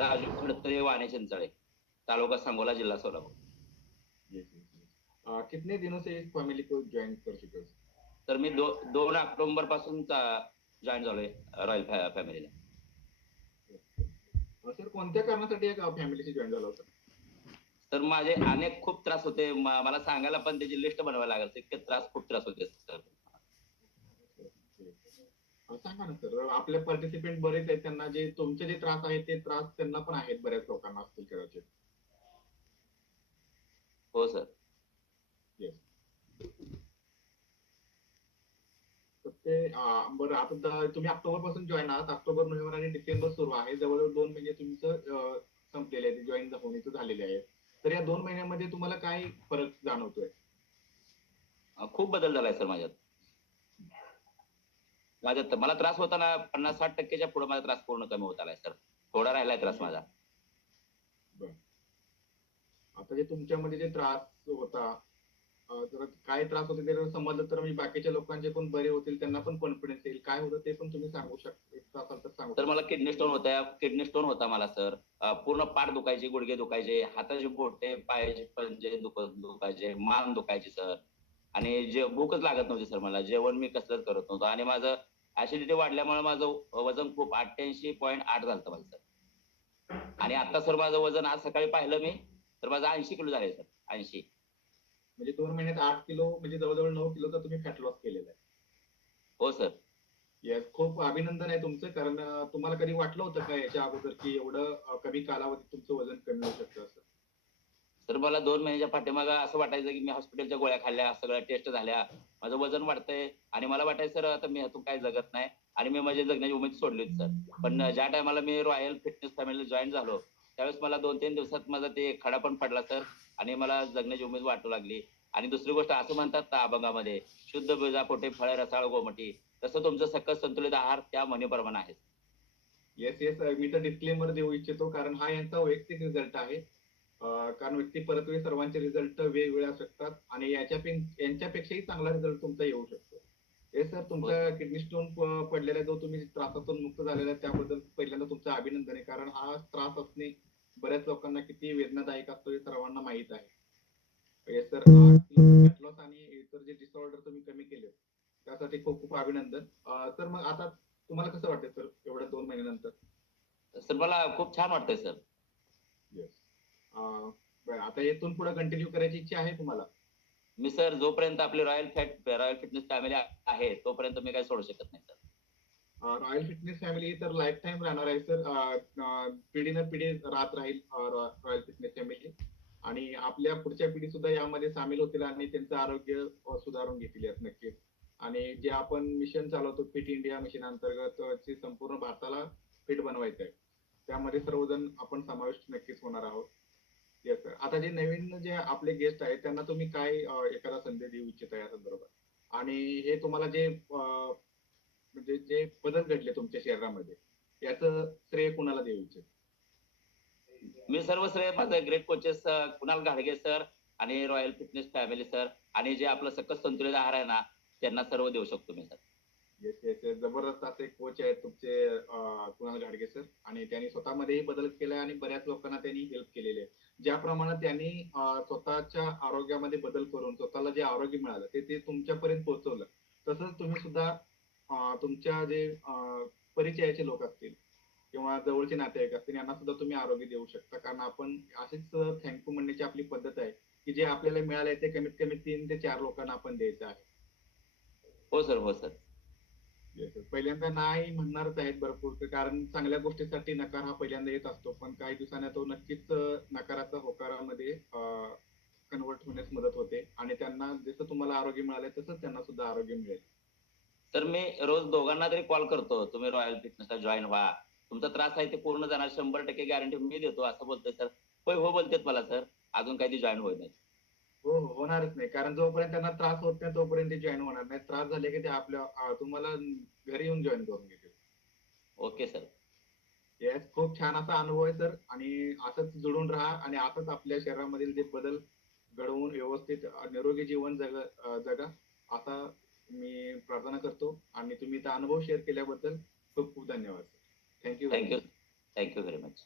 राजू खडतरे वाणे चिंचळे. तालुका सांगोला जिल्हा सोलापूर. कितने दिनों से इस फैमिली को ज्वाइन कर चुके हो? तर मी दो दोन ऑक्टोबरपासून जॉईन झालोय रॉयल फॅमिलीला सर कोणत्या कारणासाठी या फॅमिलीशी जॉईन झाला होता? तर माझे अनेक खूप त्रास होते. म- मला सांगायला पण त्याची लिस्ट बनवायला लागल. इतके त्रास खूप त्रास होते सर. सांगा ना सर आपले पार्टिसिपेंट बरेच आहेत त्यांना जे तुमचे जे त्रास आहेत ते त्रास त्यांना पण आहेत बऱ्याच लोकांना असतील कदाचित हो सर. ते अ, बरं आता तुम्ही ऑक्टोबरपासून जॉईन आहात. ऑक्टोबर नोव्हेंबर आणि डिसेंबर सुरू आहे. जवळजवळ दोन महिने तुमचं संपलेले आहे जॉईन होण्याचं झालेले आहे तर या दोन महिन्यामध्ये तुम्हाला काय फरक जाणवतोय? खूप बदल झालाय सर माझ्यात. माझ्यात मला त्रास होता ना पन्नास साठ टक्क्याच्या पुढे माझा त्रास पूर्ण कमी होत आलाय सर. थोडा राहिलाय त्रास माझा. आता जे तुमच्यामध्ये जे त्रास होता जर काय त्रास होते ते समजलं तर मी बाकीच्या लोकांचे पण बरे होतील त्यांना पण कॉन्फिडन्स येईल. काय होतं ते पण तुम्ही सांगू शकता तर सांगू तर मला किडनी स्टोन होता किडनी स्टोन होता मला सर. पूर्ण पाठ दुखायचे गुडघे दुखायचे हाताचे बोटे पायाचे पंजे दुख दुखायचे मान दुखायची सर. आणि जे भूकच लागत नव्हती सर मला. जेवण मी कसलंच करत नव्हतं. आणि माझं ऍसिडिटी वाढल्यामुळे माझं वजन खूप अठ्ठ्याऐंशी पॉईंट आठ झालं माझं सर. आणि आता सर माझं वजन आज सकाळी पाहिलं मी तर माझं ऐंशी किलो झालंय सर. ऐंशी. म्हणजे दोन महिन्यात आठ किलो म्हणजे जवळजवळ नऊ किलोचा तुम्ही फॅट लॉस केलेला आहे. हो सर. येस खूप अभिनंदन आहे तुमचं कारण तुम्हाला कधी वाटलं होतं का याच्या अगोदर की एवढं कमी कालावधीत तुमचं वजन कमी होऊ शकतं असं? तर मला दोन महिन्याच्या पाठीमागं असं वाटायचं की मी हॉस्पिटलच्या गोळ्या खाल्ल्या सगळ्या टेस्ट झाल्या. माझं वजन वाढतंय आणि मला वाटायचं सर आता मी ह्यातून काय जगत नाही. आणि मी माझी जगण्याची उमेद सोडली होती सर. पण ज्या टायमाला मी रॉयल फिटनेस फॅमिलीला जॉईन झालो त्यावेळेस मला दोन तीन दिवसात माझा ते खडा पण पडला सर आणि मला जगण्याची उमेद वाटू लागली. आणि दुसरी गोष्ट असं म्हणतात ना अभंगामध्ये शुद्ध बिजा पोटे फळ रसाळ गोमटी. तसं तुमचं सकस संतुलित आहार त्या म्हणीप्रमाणे आहे. येस येस मी तर डिस्क्लेमर देऊ इच्छितो कारण हा यांचा वैयक्तिक रिझल्ट आहे. कारण व्यक्ती परत्वे सर्वांचे रिझल्ट वेगवेगळे असू शकतात आणि याच्यापे यांच्यापेक्षाही चांगला रिझल्ट तुमचा येऊ शकतो. येस सर तुमचा किडनी स्टोन पडलेला जो तुम्ही त्रासातून मुक्त झालेला आहे त्याबद्दल पहिल्यांदा तुमचं अभिनंदन आहे. कारण हा त्रास असणे बऱ्याच लोकांना किती वेदनादायक असतो हे सर्वांना माहीत आहे. येस सर आणि इतर जे डिसऑर्डर तुम्ही कमी केले त्यासाठी खूप खूप अभिनंदन. सर मग आता तुम्हाला कसं वाटतं सर एवढ्या दोन महिन्यानंतर? सर मला खूप छान वाटतंय सर. येस आता येथून पुढे कंटिन्यू करायची इच्छा आहे तुम्हाला? मी सर जोपर्यंत आपली royal fat royal fitness family आहे तोपर्यंत मी काही सोडू शकत नाही सर. रॉयल फिटनेस फॅमिली तर लाईफ टाइम राहणार आहे सर. पिढी न पिढी राहत राहील रॉयल फिटनेस फॅमिली आणि आपल्या पुढच्या पिढी सुद्धा यामध्ये सामील होतील आणि त्यांचं आरोग्य सुधारून घेतील यात नक्कीच. आणि जे आपण मिशन चालवतो फिट इंडिया मिशन अंतर्गत संपूर्ण भारताला फिट बनवायचं आहे त्यामध्ये सर्वजण आपण समाविष्ट नक्कीच होणार आहोत. येस सर आता जे नवीन जे आपले गेस्ट आहेत त्यांना तुम्ही काय एखादा संदेश देऊ इच्छिता या संदर्भात? आणि हे तुम्हाला जे म्हणजे जे बदल घडले तुमच्या शरीरामध्ये याचं श्रेय कुणाला देऊ इच्छित? मी सर्व श्रेय माझं ग्रेट कोचेस कुणाल घाडगे सर आणि रॉयल फिटनेस फॅमिली सर आणि जे आपलं सकस संतुलित आहार आहे ना त्यांना सर्व देऊ शकतो मी सर येस येस येस जबरदस्त असे कोच आहेत तुमचे कुणाल गाडगे सर आणि त्यांनी स्वतःमध्येही बदल केला आणि बऱ्याच लोकांना त्यांनी हेल्प केलेले आहे ज्याप्रमाणे त्यांनी स्वतःच्या आरोग्यामध्ये बदल करून स्वतःला जे आरोग्य मिळालं ते ते तुमच्यापर्यंत पोहोचवलं. तसंच तुम्ही सुद्धा तुमच्या जे परिचयाचे लोक असतील किंवा जवळचे नातेवाईक असतील यांना सुद्धा तुम्ही आरोग्य देऊ शकता. कारण आपण अशीच थँक्यू म्हणण्याची आपली पद्धत आहे की जे आपल्याला मिळालंय ते कमीत कमी तीन ते चार लोकांना आपण द्यायचं आहे. हो सर हो सर पहिल्यांदा नाही म्हणणारच आहेत भरपूर कारण चांगल्या गोष्टीसाठी नकार हा पहिल्यांदा येत असतो. पण काही दिवसांनी तो नक्कीच नकाराचा होकारामध्ये कन्वर्ट होण्यास मदत होते. आणि त्यांना जसं तुम्हाला आरोग्य मिळालंय तसंच त्यांना सुद्धा आरोग्य मिळेल. तर मी रोज दोघांना तरी कॉल करतो. तुम्ही रॉयल फिटनेसला जॉईन व्हा. तुमचा त्रास आहे ते पूर्ण जाणार. शंभर टक्के गॅरंटी मी देतो असं बोलतोय सर होय हो बोलतेत मला सर अजून काही जॉईन होत नाही हो हो होणारच नाही. कारण जोपर्यंत त्यांना त्रास होत नाही तोपर्यंत ते जॉईन होणार नाही. त्रास झाले की ते आपल्या अं, तुम्हाला घरी येऊन जॉईन करून घेतील. ओके सर येस खूप छान असा अनुभव आहे सर आणि असंच जुळून राहा आणि असंच आपल्या शरीरामधील जे बदल घडवून व्यवस्थित अं, निरोगी जीवन जग अं, जगा असा मी प्रार्थना करतो. आणि तुम्ही इथं अनुभव शेअर केल्याबद्दल खूप खूप धन्यवाद thank you thank you thank you very much